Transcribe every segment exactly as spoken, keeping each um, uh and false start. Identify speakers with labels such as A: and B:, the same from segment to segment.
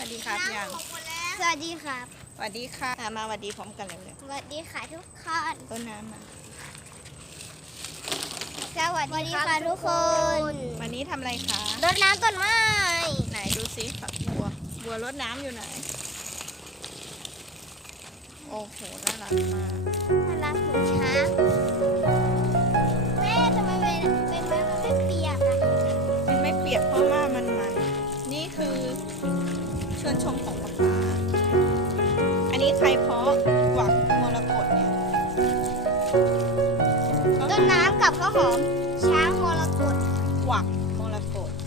A: วัสดีครับยัง
B: สวัสดีครับ
A: สวัสดีค่ะมาสวัสดีพร้อมกันเลยเลย
B: สวัสดีค่ะทุกคน
A: ต้นน้ำมา
B: สวัสดีค่ะทุกคน
A: วันนี้ทำอะไรคะ
B: รดน้ำต้นไม้
A: ไหนดูซิฝักบัวบัวรดน้ำอยู่ไหนโอ้โหน่ารักมาก
B: น่ารักเหมือนช้างแม่ทำไมเป็นเป็นไม้มันไม่เปียกอะ
A: มันไม่เปียกเพราะว่ามันมันนี่คือชวนชมของป๊าป๊าอันนี้ใครเพาะหวักมรกตเนี่ย
B: ต้นน้ำกับข้าวหอมช้างมรกต
A: หวักมรกต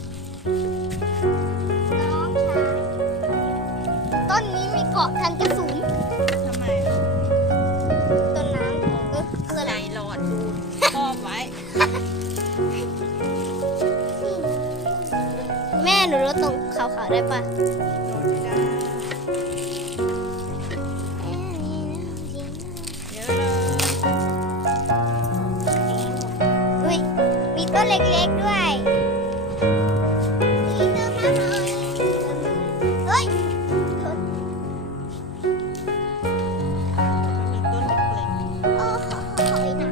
B: น้องช้างต้นนี้มีเกาะกันกระสุน
A: ทำไม
B: ต้นน้ำเออคืออะไร
A: ไหนหลอดดูครอบไว้
B: แม่หนูรดตรงขาวๆได้ปะ
A: โดนไม่ได้เยอะเลย
B: อุ้ยมีต้นเล็กๆด้วยนี่เติมมาหน่อยเฮ้ย
A: แล้วก็มีต้นเล็ก
B: โอ้โหหอยนะ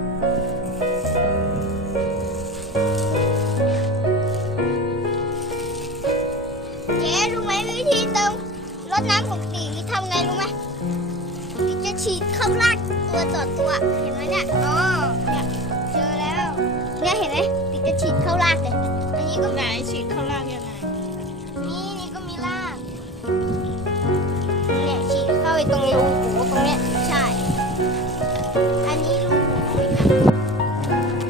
B: เจ๊รู้ไหมวิธีเติมรดน้ำของตีทำไงรู้ไหมตีจะฉีดเข้ารากตัวต่อตัวเห็นไหมเนี่ยอ๋อเนี่ยเจอแล้วเนี่ยเห็นไหมตีจะฉีดเข้ารากเลยอันนี้ก็
A: ๆไหนฉีดเข้าล่างยังไง
B: นี่นี่ก็มีรากเนี่ยฉีดเข้าไปตรงรูหูตรงเนี้ยใช่อันนี้รูหู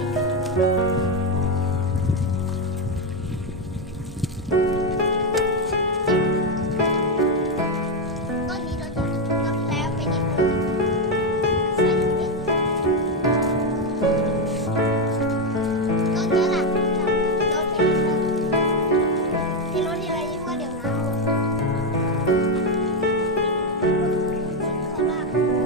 B: ต้นนี้เราจะต้นแล้วไปนิดนึงใส่นิดต้นนี้แหละลดไปนิดนึงที่ลดทีไรยิ่งว่าเดี๋ยวน้ำหมดเขาลากโอ้โห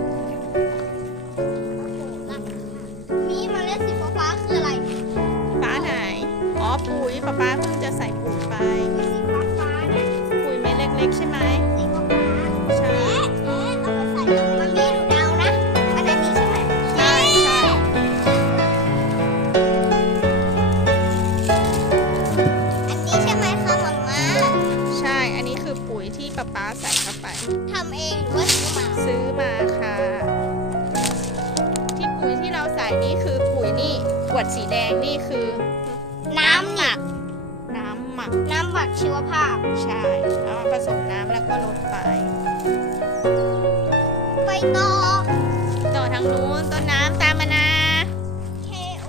B: ลากนี่เมล็ดสีฟ้าๆคืออะไร
A: ป้าไหนอ๋อปุ๋ยป๊าป๊าเพิ่งจะใส่ปุ๋ยไป
B: คือสีฟ้าๆเนี่ย
A: ปุ๋ยเม็ดเล็กๆใช่ไหม
B: สีฟ้าๆ
A: ใช่
B: เอ๊ะเอ๊ะเอาไปใส่มันมีหนูเดานะมันอันนี้ใช่ไหม
A: ใช่ใช่
B: อันนี้ใช่ไหมคะหม่าม่า
A: ใช่ อันนี้คือปุ๋ยที่ป๊าป๊าใส่เข้าไป
B: ทำเองหรือว่าซื้อมา
A: ซื้อมาค่ะ ที่ปุ๋ยที่เราใส่นี่คือปุ๋ยนี่ขวดสีแดงนี่คือ
B: น้ำหมัก
A: น้ำหมัก
B: น้ำหมักชีวภาพ
A: ใช่เอามาผสมน้ำแล้วก็ลดไป
B: ไปต่อ
A: ต่อทางนู้นต้นน้ำตามมานะ
B: เค โอ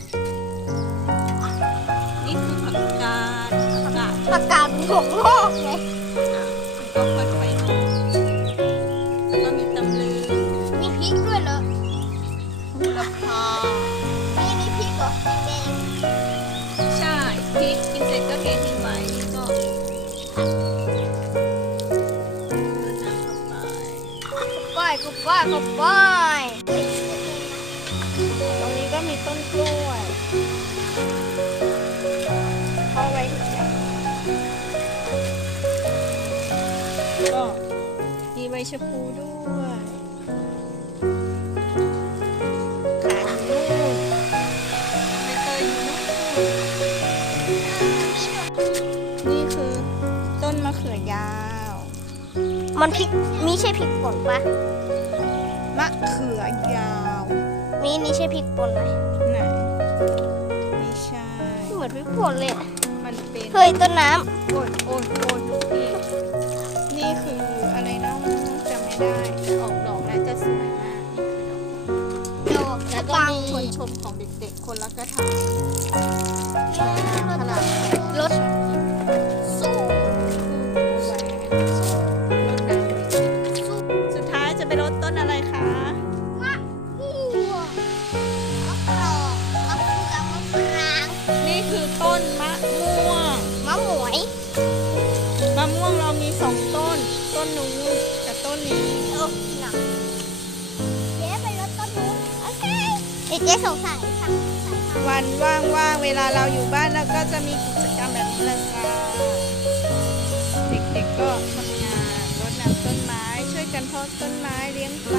A: นี่คือผักกาดผักกาด
B: ประกาศหกโลกเลย
A: อ่ะก็ค่อยๆดูแล้วก็มีตำลึง
B: มีพริกด้วยเหรอ
A: หูละพา
B: มีมีพริกเหรอแดง
A: ใช่พริกกินเสร็จก็เททิ้งไว้นี่ก็ต้นน้ำเข้าไป
B: ๆก้อยกุบก้อยกุบก้อยอุ๊ย
A: ตรงนี้ก็มีต้นกล้วยเข้าไว้ทุกอย่างก็มีใบชะพูด้วยขาอยู่นู่นใบเตยอยู่นู่นนี่คือต้นมะเขือยาว
B: มันพริกมีใช่พริกป่นปะ
A: มะเขือยาว
B: มีนี่ใช่พริกป่นไหม
A: ไหนไม่ใช่
B: เหมือนพริกป่นเลยอะ
A: มันเป็น
B: เฮ้ยต้นน้
A: โอนโอนโอนทุกทีนี่คืออะไรนะจำไม่ได้แต่ออกดอกแล้วจะสวยมากนี่คือดอก
B: ำดอก
A: แล้วก็
B: บาง
A: มี
B: ค
A: ช
B: น
A: นชมของเด็กๆคนละกระถาง
B: ร
A: ขนาด
B: รถสู้
A: แหวนรดน้ำสุดท้ายจะไปรดต้นอะไรคะ
B: มะม่วงมะกรอกมะเฟืองมะปราง
A: นี่คือต้นมะม่วง
B: มะหมวย
A: มะม่วงเรามีสองต้น ต้นนู้นกับต้นนี้
B: โอ้หนักเจ๊ไปรถต้นนู้นโอเคเดี๋ยวเจ๊สงสัยทำสายท
A: วันว่างๆเวลาเราอยู่บ้านเราก็จะมีกิจกรรมแบบนี้แหละค่ะเด็กๆก็ทำงานดต้นไม้เลี้ยงปลา